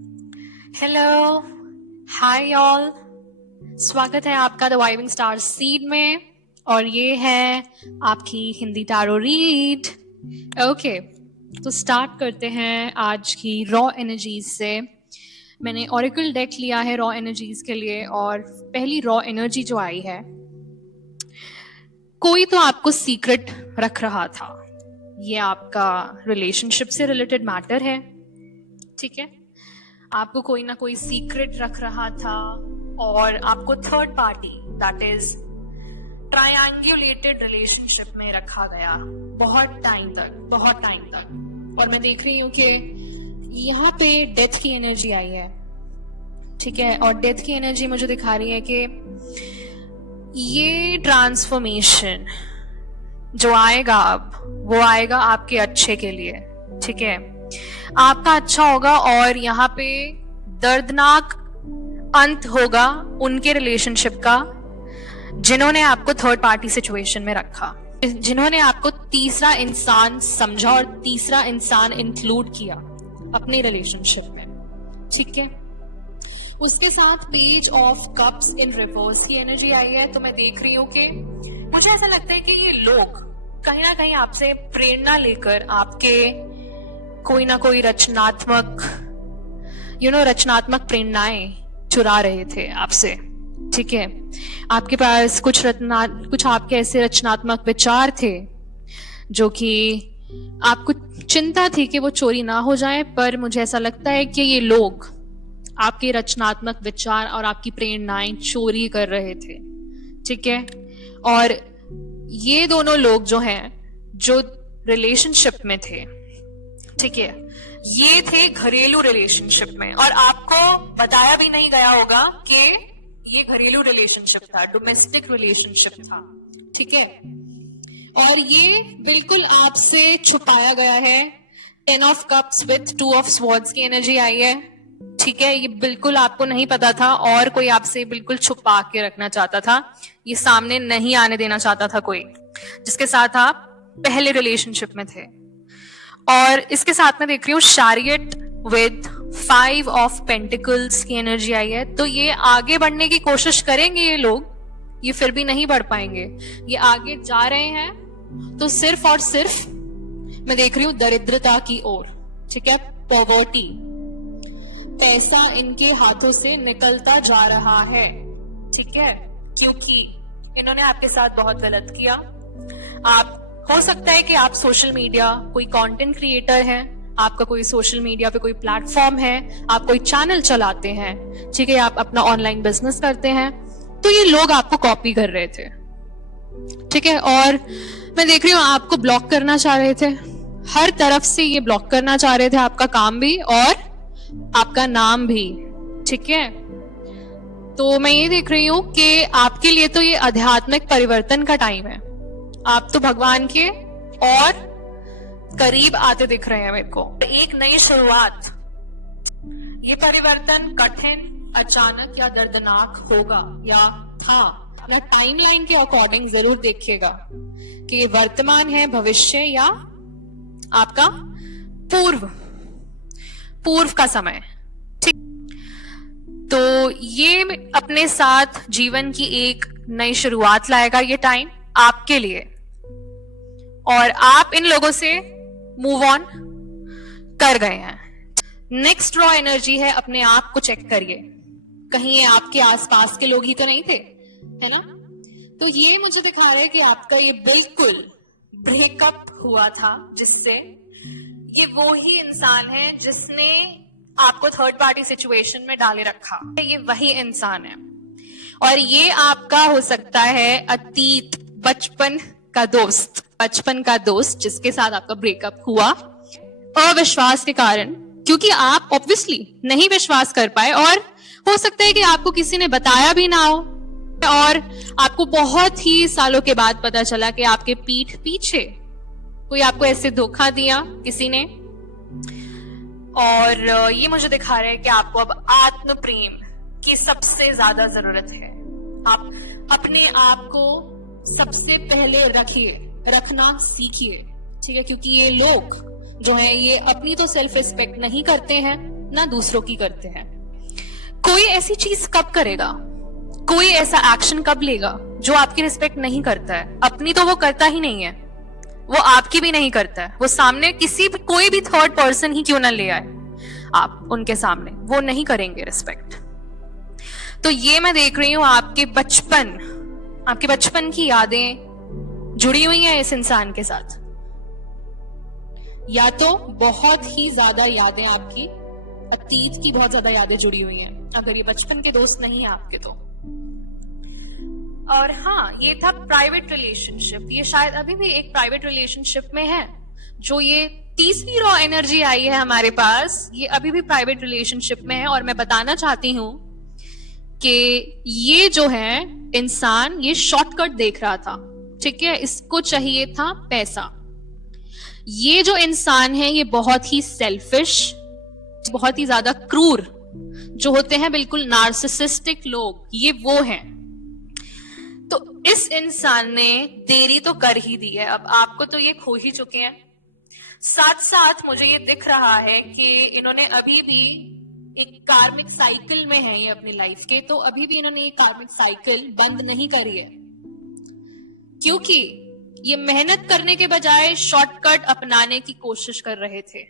Hello, hi all. स्वागत है आपका द वाइबिंग स्टार सीड में और ये है आपकी हिंदी टैरो रीड। ओके, तो स्टार्ट करते हैं आज की रॉ एनर्जीज से। मैंने ऑरेकल डेक लिया है रॉ एनर्जीज के लिए और पहली रॉ एनर्जी जो आई है, कोई तो आपको सीक्रेट रख रहा था। ये आपका रिलेशनशिप से रिलेटेड मैटर है, ठीक है। आपको कोई ना कोई सीक्रेट रख रहा था और आपको third party that is triangulated relationship में रखा गया बहुत टाइम तक। और मैं देख रही हूँ कि यहाँ पे डेथ की एनर्जी आई है, ठीक है। और डेथ की एनर्जी मुझे दिखा रही है कि ये ट्रांसफॉर्मेशन जो आएगा अब, वो आएगा आपके अच्छे के लिए, ठीक है। आपका अच्छा होगा और यहाँ पे दर्दनाक अंत होगा उनके रिलेशनशिप का जिन्होंने आपको थर्ड पार्टी सिचुएशन में रखा, जिन्होंने आपको तीसरा इंसान समझा और तीसरा इंसान इंक्लूड किया अपने रिलेशनशिप में, ठीक है। उसके साथ page of cups in reverse की एनर्जी आई है। तो मैं देख रही हूँ कि मुझे ऐसा लगता है कि ये लोग कहीं ना कहीं आपसे प्रेरणा लेकर आपके कोई ना कोई रचनात्मक प्रेरणाएं चुरा रहे थे आपसे, ठीक है। आपके पास कुछ आपके ऐसे रचनात्मक विचार थे जो कि आपको चिंता थी कि वो चोरी ना हो जाए, पर मुझे ऐसा लगता है कि ये लोग आपके रचनात्मक विचार और आपकी प्रेरणाएं चोरी कर रहे थे, ठीक है। और ये दोनों लोग जो हैं, जो रिलेशनशिप में थे, ठीक है, ये थे घरेलू रिलेशनशिप में और आपको बताया भी नहीं गया होगा कि ये घरेलू रिलेशनशिप था, डोमेस्टिक रिलेशनशिप था, ठीक है। और ये बिल्कुल आपसे छुपाया गया है। 10 of cups with 2 of swords की एनर्जी आई है, ठीक है। ये बिल्कुल आपको नहीं पता था और कोई आपसे बिल्कुल छुपा के रखना चाहता था, ये सामने नहीं आने देना चाहता था कोई जिसके साथ आप पहले रिलेशनशिप में थे। और इसके साथ में देख रही हूँ शैरियट विद 5 ऑफ पेंटिकल्स की एनर्जी आई है। तो ये आगे बढ़ने की कोशिश करेंगे ये लोग, ये फिर भी नहीं बढ़ पाएंगे। ये आगे जा रहे हैं तो सिर्फ और सिर्फ मैं देख रही हूँ दरिद्रता की ओर, ठीक है, पॉवर्टी। पैसा इनके हाथों से निकलता जा रहा है, ठीक है, क्योंकि इन्होंने आपके साथ बहुत गलत किया। आप हो सकता है कि आप सोशल मीडिया कोई कंटेंट क्रिएटर हैं, आपका कोई सोशल मीडिया पे कोई प्लेटफॉर्म है, आप कोई चैनल चलाते हैं, ठीक है, आप अपना ऑनलाइन बिजनेस करते हैं, तो ये लोग आपको कॉपी कर रहे थे, ठीक है। और मैं देख रही हूँ आपको ब्लॉक करना चाह रहे थे, हर तरफ से ये ब्लॉक करना चाह रहे थे, आपका काम भी और आपका नाम भी, ठीक है। तो मैं ये देख रही हूँ कि आपके लिए तो ये आध्यात्मिक परिवर्तन का टाइम है। आप तो भगवान के और करीब आते दिख रहे हैं मेरे को। एक नई शुरुआत, ये परिवर्तन कठिन, अचानक या दर्दनाक होगा या था। अपना टाइमलाइन के अकॉर्डिंग जरूर देखिएगा कि ये वर्तमान है, भविष्य या आपका पूर्व का समय, ठीक। तो ये अपने साथ जीवन की एक नई शुरुआत लाएगा ये टाइम आपके लिए, और आप इन लोगों से मूव ऑन कर गए हैं। नेक्स्ट रॉ एनर्जी है, अपने आप को चेक करिए, कहीं ये आपके आसपास के लोग ही तो नहीं थे, है ना। तो ये मुझे दिखा रहा है कि आपका ये बिल्कुल ब्रेकअप हुआ था, जिससे ये वो ही इंसान है जिसने आपको थर्ड पार्टी सिचुएशन में डाले रखा, ये वही इंसान है। और ये आपका हो सकता है अतीत बचपन का दोस्त जिसके साथ आपका ब्रेकअप हुआ अविश्वास के कारण, क्योंकि आप ऑब्वियसली नहीं विश्वास कर पाए, और हो सकता है कि आपको किसी ने बताया भी ना हो और आपको बहुत ही सालों के बाद पता चला कि आपके पीठ पीछे कोई आपको ऐसे धोखा दिया किसी ने। और ये मुझे दिखा रहा है कि आपको अब आत्म प्रेम की सबसे ज्यादा जरूरत है। आप अपने आप को सबसे पहले रखना सीखिए, ठीक है, क्योंकि ये लोग जो हैं ये अपनी तो सेल्फ रिस्पेक्ट नहीं करते हैं, ना दूसरों की करते हैं। कोई ऐसी चीज कब करेगा, कोई ऐसा एक्शन कब लेगा जो आपकी रिस्पेक्ट नहीं करता है? अपनी तो वो करता ही नहीं है, वो आपकी भी नहीं करता है। वो सामने कोई भी थर्ड पर्सन ही क्यों ना ले आए आप उनके सामने, वो नहीं करेंगे रिस्पेक्ट। तो ये मैं देख रही हूं आपके बचपन की यादें जुड़ी हुई हैं इस इंसान के साथ, या तो बहुत ही ज्यादा यादें आपकी अतीत की बहुत ज्यादा यादें जुड़ी हुई हैं, अगर ये बचपन के दोस्त नहीं है आपके तो। और हाँ, ये था प्राइवेट रिलेशनशिप, ये शायद अभी भी एक प्राइवेट रिलेशनशिप में है। जो ये तीसरी रॉ एनर्जी आई है हमारे पास, ये अभी भी प्राइवेट रिलेशनशिप में है। और मैं बताना चाहती हूं कि ये जो है इंसान, ये शॉर्टकट देख रहा था, ठीक है, इसको चाहिए था पैसा। ये जो इंसान है ये बहुत ही सेल्फिश, बहुत ही ज्यादा क्रूर, जो होते हैं बिल्कुल नार्सिसिस्टिक लोग, ये वो हैं। तो इस इंसान ने देरी तो कर ही दी है, अब आपको तो ये खो ही चुके हैं। साथ साथ मुझे ये दिख रहा है कि इन्होंने अभी भी एक कार्मिक साइकिल में है ये अपनी लाइफ के, तो अभी भी इन्होंने ये कार्मिक साइकिल बंद नहीं करी है, क्योंकि ये मेहनत करने के बजाय शॉर्टकट अपनाने की कोशिश कर रहे थे।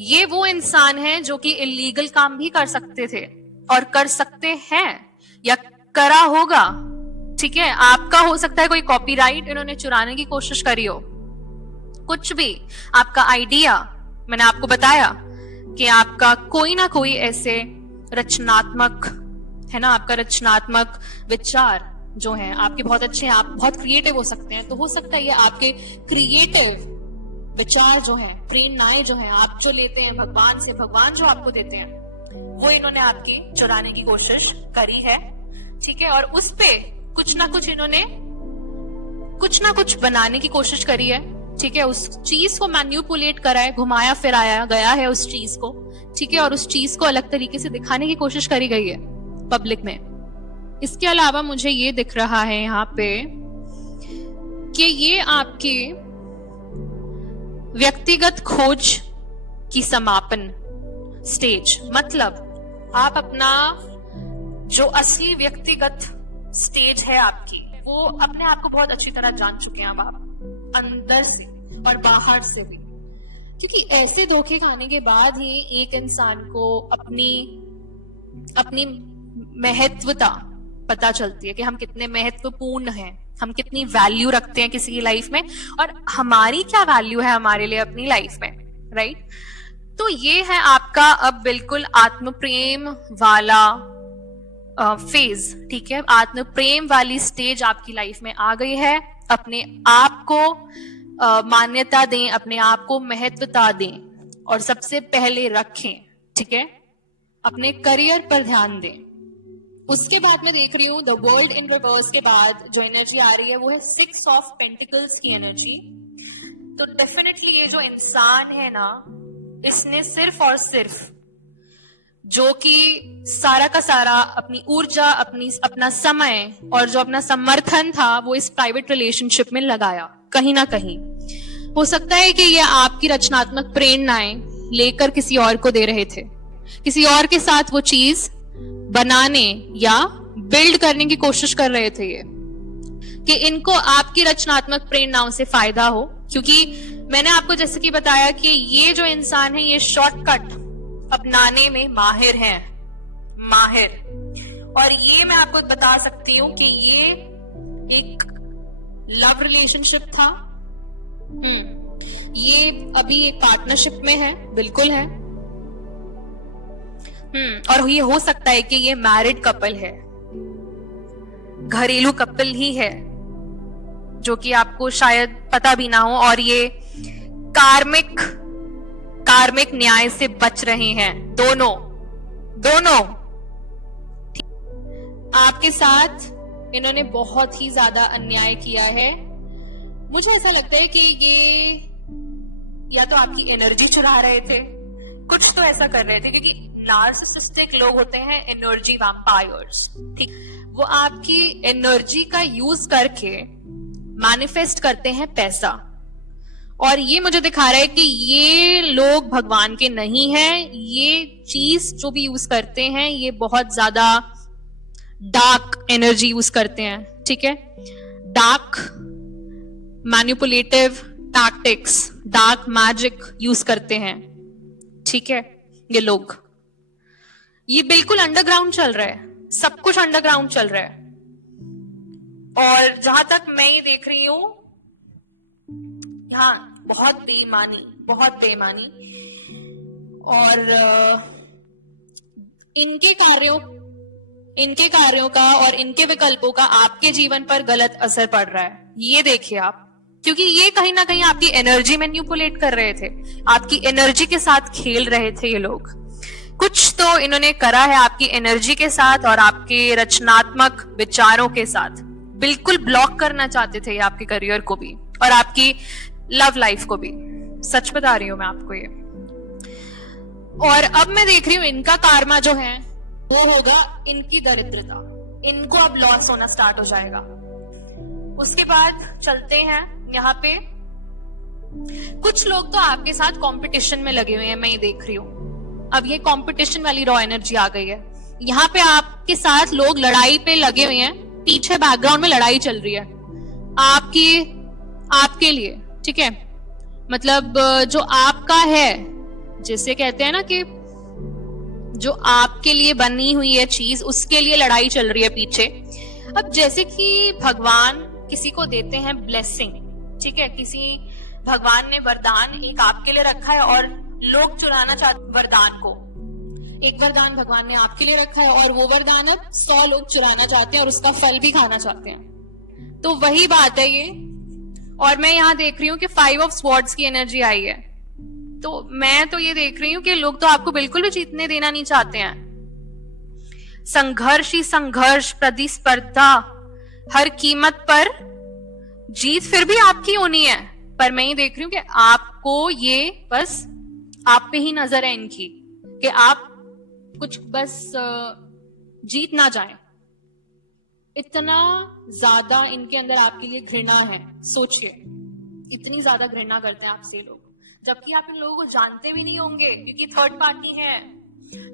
ये वो इंसान है जो कि इलीगल काम भी कर सकते थे और कर सकते हैं या करा होगा, ठीक है। आपका हो सकता है कोई कॉपीराइट इन्होंने चुराने की कोशिश करी हो, कुछ भी, आपका आइडिया, मैंने आपको बताया कि आपका कोई ना कोई ऐसे रचनात्मक है ना, आपका रचनात्मक विचार जो हैं आपके बहुत अच्छे हैं, आप बहुत क्रिएटिव हो सकते हैं, तो हो सकता है ये आपके क्रिएटिव विचार जो हैं, प्रेरणाएं जो हैं, आप जो लेते हैं भगवान से, भगवान जो आपको देते हैं, वो इन्होंने आपकी चुराने की कोशिश करी है, ठीक है। और उस पे कुछ ना कुछ इन्होंने कुछ ना कुछ बनाने की कोशिश करी है, ठीक है। उस चीज को मैन्युपुलेट करा है, घुमाया फिराया गया है उस चीज को, ठीक है। और उस चीज को अलग तरीके से दिखाने की कोशिश करी गई है पब्लिक में। इसके अलावा मुझे ये दिख रहा है यहाँ पे कि ये आपके व्यक्तिगत खोज की समापन स्टेज, मतलब आप अपना जो असली व्यक्तिगत स्टेज है आपकी, वो अपने आप को बहुत अच्छी तरह जान चुके हैं अब आप, अंदर से और बाहर से भी। क्योंकि ऐसे धोखे खाने के बाद ही एक इंसान को अपनी महत्वता पता चलती है कि हम कितने महत्वपूर्ण हैं, हम कितनी वैल्यू रखते हैं किसी की लाइफ में, और हमारी क्या वैल्यू है हमारे लिए अपनी लाइफ में, राइट। तो ये है आपका अब बिल्कुल आत्म प्रेम वाला फेज, ठीक है। आत्म प्रेम वाली स्टेज आपकी लाइफ में आ गई है। अपने आप को मान्यता दें, अपने आप को महत्वता दें, और सबसे पहले रखें, ठीक है। अपने करियर पर ध्यान दें। उसके बाद मैं देख रही हूं द वर्ल्ड इन रिवर्स के बाद जो एनर्जी आ रही है वो है 6 ऑफ पेंटिकल्स की एनर्जी। तो डेफिनेटली ये जो इंसान है ना, इसने सिर्फ और सिर्फ जो कि सारा का सारा अपनी ऊर्जा, अपना समय और जो अपना समर्थन था वो इस प्राइवेट रिलेशनशिप में लगाया। कहीं ना कहीं हो सकता है कि ये आपकी रचनात्मक प्रेरणाएं लेकर किसी और को दे रहे थे, किसी और के साथ वो चीज बनाने या बिल्ड करने की कोशिश कर रहे थे ये, कि इनको आपकी रचनात्मक प्रेरणाओं से फायदा हो। क्योंकि मैंने आपको जैसे कि बताया कि ये जो इंसान है ये शॉर्टकट अपनाने में माहिर हैं, माहिर। और ये मैं आपको बता सकती हूं कि ये एक लव रिलेशनशिप था, ये अभी एक पार्टनरशिप में है, बिल्कुल है। और ये हो सकता है कि ये मैरिड कपल है, घरेलू कपल ही है, जो कि आपको शायद पता भी ना हो, और ये कार्मिक न्याय से बच रहे हैं दोनों आपके साथ इन्होंने बहुत ही ज्यादा अन्याय किया है। मुझे ऐसा लगता है कि ये या तो आपकी एनर्जी चुरा रहे थे, कुछ तो ऐसा कर रहे थे, क्योंकि नार्सिसिस्टिक लोग होते हैं एनर्जी वैम्पायर्स, ठीक। वो आपकी एनर्जी का यूज करके मैनिफेस्ट करते हैं पैसा, और ये मुझे दिखा रहा है कि ये लोग भगवान के नहीं हैं। ये चीज जो भी यूज करते हैं ये बहुत ज्यादा डार्क एनर्जी यूज करते हैं, ठीक है। Dark manipulative tactics, dark magic use करते हैं, ठीक है। ये लोग, ये बिल्कुल अंडरग्राउंड चल रहा है, सब कुछ अंडरग्राउंड चल रहा है। और जहां तक मैं ये देख रही हूं, यहाँ बहुत बेईमानी, बहुत बेईमानी। और इनके कार्यों का और इनके विकल्पों का आपके जीवन पर गलत असर पड़ रहा है, ये देखिए आप। क्योंकि ये कहीं ना कहीं आपकी एनर्जी मैनिपुलेट कर रहे थे, आपकी एनर्जी के साथ खेल रहे थे ये लोग। कुछ तो इन्होंने करा है आपकी एनर्जी के साथ और आपके रचनात्मक विचारों के साथ। बिल्कुल ब्लॉक करना चाहते थे ये आपके करियर को भी और आपकी लव लाइफ को भी। सच बता रही हूं मैं आपको ये। और अब मैं देख रही हूं इनका कार्मा जो है वो होगा इनकी दरिद्रता। इनको अब लॉस होना स्टार्ट हो जाएगा। उसके बाद चलते हैं यहाँ पे, कुछ लोग तो आपके साथ कंपटीशन में लगे हुए हैं, मैं ये देख रही हूँ। अब ये कंपटीशन वाली रॉ एनर्जी आ गई है। यहाँ पे आपके साथ लोग लड़ाई पे लगे हुए हैं, पीछे बैकग्राउंड में लड़ाई चल रही है आपके लिए, ठीक है। मतलब जो आपका है, जिसे कहते हैं ना कि जो आपके लिए बनी हुई है चीज, उसके लिए लड़ाई चल रही है पीछे। अब जैसे कि भगवान किसी को देते हैं ब्लेसिंग, ठीक है, किसी भगवान ने वरदान एक आपके लिए रखा है और लोग चुराना चाहते वरदान को। एक वरदान भगवान ने आपके लिए रखा है और वो वरदान अब 100 लोग चुराना चाहते हैं और उसका फल भी खाना चाहते हैं। तो वही बात है ये। और मैं यहाँ देख रही हूँ कि 5 ऑफ स्वॉर्ड्स की एनर्जी आई है। तो मैं तो ये देख रही हूँ कि लोग तो आपको बिल्कुल भी जीतने देना नहीं चाहते हैं। संघर्ष ही संघर्ष, प्रतिस्पर्धा, हर कीमत पर जीत फिर भी आपकी होनी है। पर मैं ये देख रही हूँ कि आपको ये बस आप पे ही नजर है इनकी, कि आप कुछ बस जीत ना जाए। इतना ज्यादा इनके अंदर आपके लिए घृणा है, सोचिए, इतनी ज्यादा घृणा करते हैं आपसे लोग, जबकि आप इन लोगों को जानते भी नहीं होंगे, क्योंकि थर्ड पार्टी है,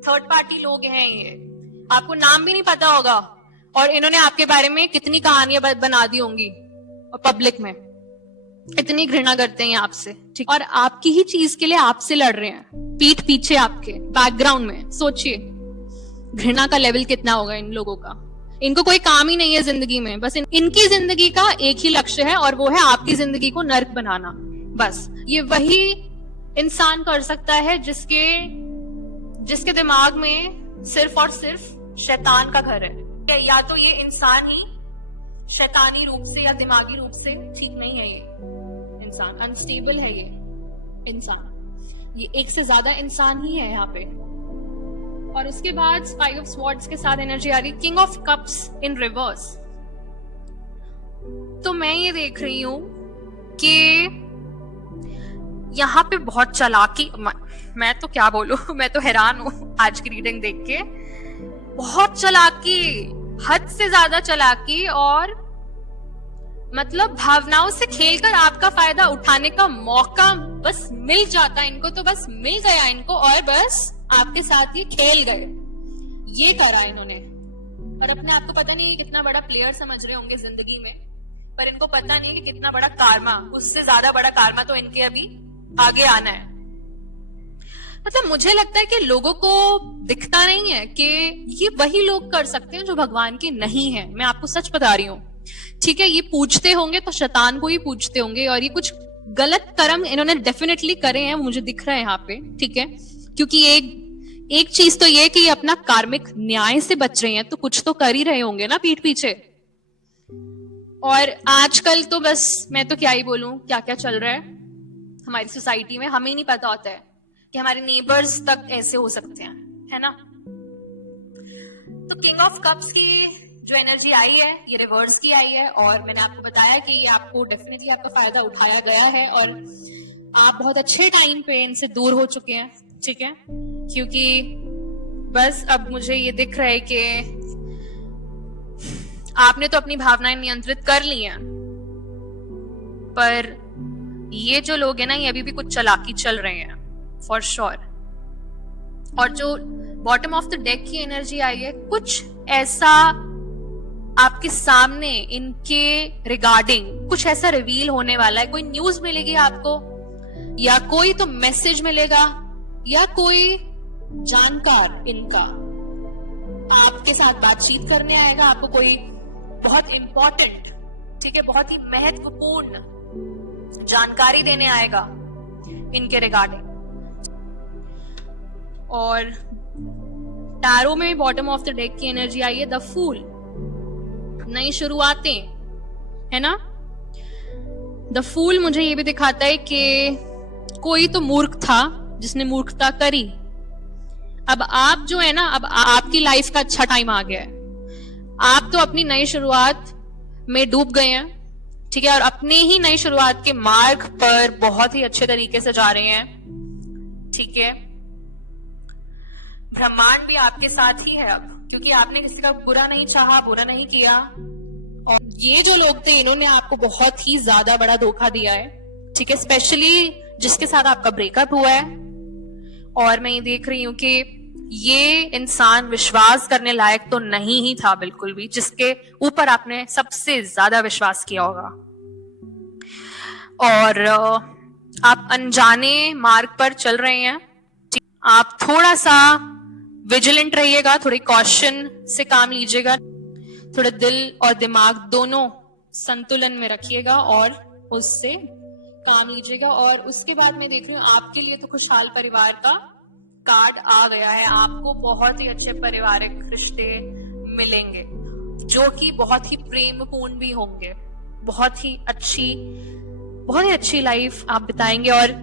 थर्ड पार्टी लोग हैं ये, आपको नाम भी नहीं पता होगा। और इन्होंने आपके बारे में कितनी कहानियां बना दी होंगी और पब्लिक में। इतनी घृणा करते हैं आपसे, ठीक। और आपकी ही चीज के लिए आपसे लड़ रहे हैं, पीठ पीछे आपके बैकग्राउंड में। सोचिए घृणा का लेवल कितना होगा इन लोगों का। इनको कोई काम ही नहीं है जिंदगी में, बस इनकी जिंदगी का एक ही लक्ष्य है और वो है आपकी जिंदगी को नर्क बनाना। बस ये वही इंसान कर सकता है जिसके दिमाग में सिर्फ और सिर्फ शैतान का घर है। या तो ये इंसान ही शैतानी रूप से या दिमागी रूप से ठीक नहीं है, ये इंसान अनस्टेबल है, ये इंसान, ये एक से ज्यादा इंसान ही है यहाँ पे। और उसके बाद 5 ऑफ स्वॉर्ड्स के साथ एनर्जी आ रही, king of cups in reverse. तो मैं ये देख रही हूं कि यहाँ पे बहुत चालाकी, मैं तो क्या बोलूं, मैं तो हैरान हूं आज की रीडिंग देख के। बहुत चालाकी, हद से ज्यादा चालाकी, और मतलब भावनाओं से खेलकर आपका फायदा उठाने का मौका बस मिल जाता है इनको। तो बस मिल गया इनको और बस आपके साथ ये खेल गए। ये करा इन्होंने। और अपने आप को पता नहीं कितना बड़ा प्लेयर समझ रहे होंगे जिंदगी में, पर इनको पता नहीं कि कितना बड़ा कार्मा, उससे ज्यादा बड़ा कार्मा तो इनके अभी आगे आना है। मतलब मुझे लगता है कि लोगों को दिखता नहीं है कि ये वही लोग कर सकते हैं जो भगवान के नहीं है। मैं आपको सच बता रही हूँ, ठीक है। ये पूछते होंगे तो शैतान को ही पूछते होंगे, और ये कुछ गलत कर्म इन्होंने डेफिनेटली करे हैं, मुझे दिख रहा है यहाँ पे, ठीक है। क्योंकि एक चीज तो ये कि ये अपना कार्मिक न्याय से बच रहे हैं, तो कुछ तो कर ही रहे होंगे ना पीठ पीछे। और आजकल तो बस मैं तो क्या ही बोलूं, क्या क्या चल रहा है हमारी सोसाइटी में, हमें नहीं पता होता है कि हमारे नेबर्स तक ऐसे हो सकते हैं, है ना। तो किंग ऑफ कप्स की जो एनर्जी आई है ये रिवर्स की आई है, और मैंने आपको बताया कि ये आपको डेफिनेटली आपका फायदा उठाया गया है और आप बहुत अच्छे टाइम पे इनसे दूर हो चुके हैं, ठीक है। क्योंकि बस अब मुझे ये दिख रहा है कि आपने तो अपनी भावनाएं नियंत्रित कर ली हैं, पर ये जो लोग हैं ना, ये अभी भी कुछ चालाकी चल रहे हैं फॉर श्योर। और जो बॉटम ऑफ द डेक की एनर्जी आई है, कुछ ऐसा आपके सामने इनके रिगार्डिंग कुछ ऐसा रिवील होने वाला है। कोई न्यूज मिलेगी आपको, या कोई तो मैसेज मिलेगा, या कोई जानकार इनका आपके साथ बातचीत करने आएगा, आपको कोई बहुत इंपॉर्टेंट, ठीक है, बहुत ही महत्वपूर्ण जानकारी देने आएगा इनके रिगार्डिंग। और टैरो में बॉटम ऑफ द डेक की एनर्जी आई है द फूल, नई शुरुआतें, है ना। द फूल मुझे ये भी दिखाता है कि कोई तो मूर्ख था जिसने मूर्खता करी। अब आप जो है ना, अब आपकी लाइफ का अच्छा टाइम आ गया है। आप तो अपनी नई शुरुआत में डूब गए हैं, ठीक है, और अपने ही नई शुरुआत के मार्ग पर बहुत ही अच्छे तरीके से जा रहे हैं, ठीक है। ब्रह्मांड भी आपके साथ ही है अब, क्योंकि आपने किसी का बुरा नहीं चाहा, बुरा नहीं किया। और ये जो लोग थे, इन्होंने आपको बहुत ही ज्यादा बड़ा धोखा दिया है, ठीक है, स्पेशली जिसके साथ आपका ब्रेकअप हुआ है। और मैं ये देख रही हूं कि ये इंसान विश्वास करने लायक तो नहीं ही था बिल्कुल भी, जिसके ऊपर आपने सबसे ज्यादा विश्वास किया होगा। और आप अनजाने मार्ग पर चल रहे हैं। आप थोड़ा सा विजिलेंट रहिएगा, थोड़ी कॉशन से काम लीजिएगा, थोड़ा दिल और दिमाग दोनों संतुलन में रखिएगा और उससे काम लीजिएगा। और उसके बाद मैं देख रही हूँ आपके लिए तो खुशहाल परिवार का कार्ड आ गया है। आपको बहुत ही अच्छे पारिवारिक रिश्ते मिलेंगे, जो कि बहुत ही प्रेमपूर्ण भी होंगे। बहुत ही अच्छी लाइफ आप बिताएंगे। और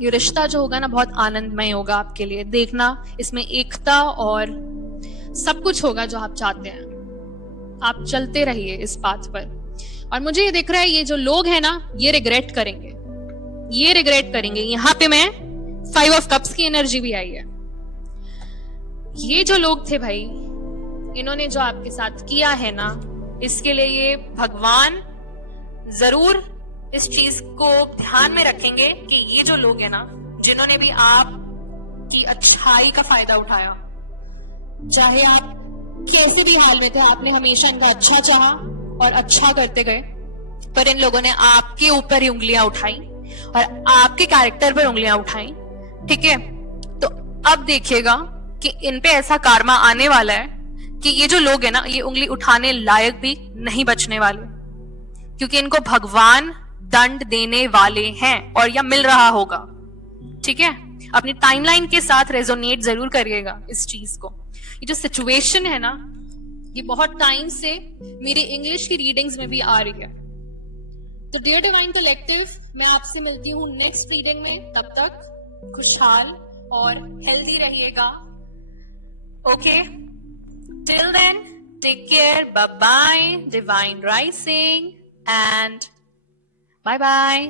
ये रिश्ता जो होगा ना, बहुत आनंदमय होगा आपके लिए। देखना, इसमें एकता और सब कुछ होगा जो आप चाहते हैं। आप चलते रहिए इस पाथ पर। और मुझे ये दिख रहा है, ये जो लोग हैं ना, ये रिग्रेट करेंगे, ये रिग्रेट करेंगे। यहाँ पे मैं 5 ऑफ कप्स की एनर्जी भी आई है। ये जो लोग थे भाई, इन्होंने जो आपके साथ किया है ना, इसके लिए ये भगवान जरूर इस चीज को ध्यान में रखेंगे कि ये जो लोग हैं ना, जिन्होंने भी आपकी अच्छाई का फायदा उठाया, चाहे आप कैसे भी हाल में थे, आपने हमेशा इनका अच्छा चाहा और अच्छा करते गए, पर इन लोगों ने आपके ऊपर ही उंगलियां उठाई और आपके कैरेक्टर पर उंगलियां उठाई, ठीक है। तो अब देखिएगा कि इन पे ऐसा कार्मा आने वाला है कि ये जो लोग हैं ना, ये उंगली उठाने लायक भी नहीं बचने वाले, क्योंकि इनको भगवान दंड देने वाले हैं और या मिल रहा होगा, ठीक है। अपनी टाइमलाइन के साथ रेजोनेट जरूर करिएगा इस चीज को। ये जो सिचुएशन है ना, ये बहुत टाइम से मेरी इंग्लिश की रीडिंग्स में भी आ रही है। तो डियर डिवाइन कलेक्टिव, मैं आपसे मिलती हूँ नेक्स्ट रीडिंग में। तब तक खुशहाल और हेल्दी रहिएगा। Okay, till then take care, bye bye, Divine Rising and bye bye.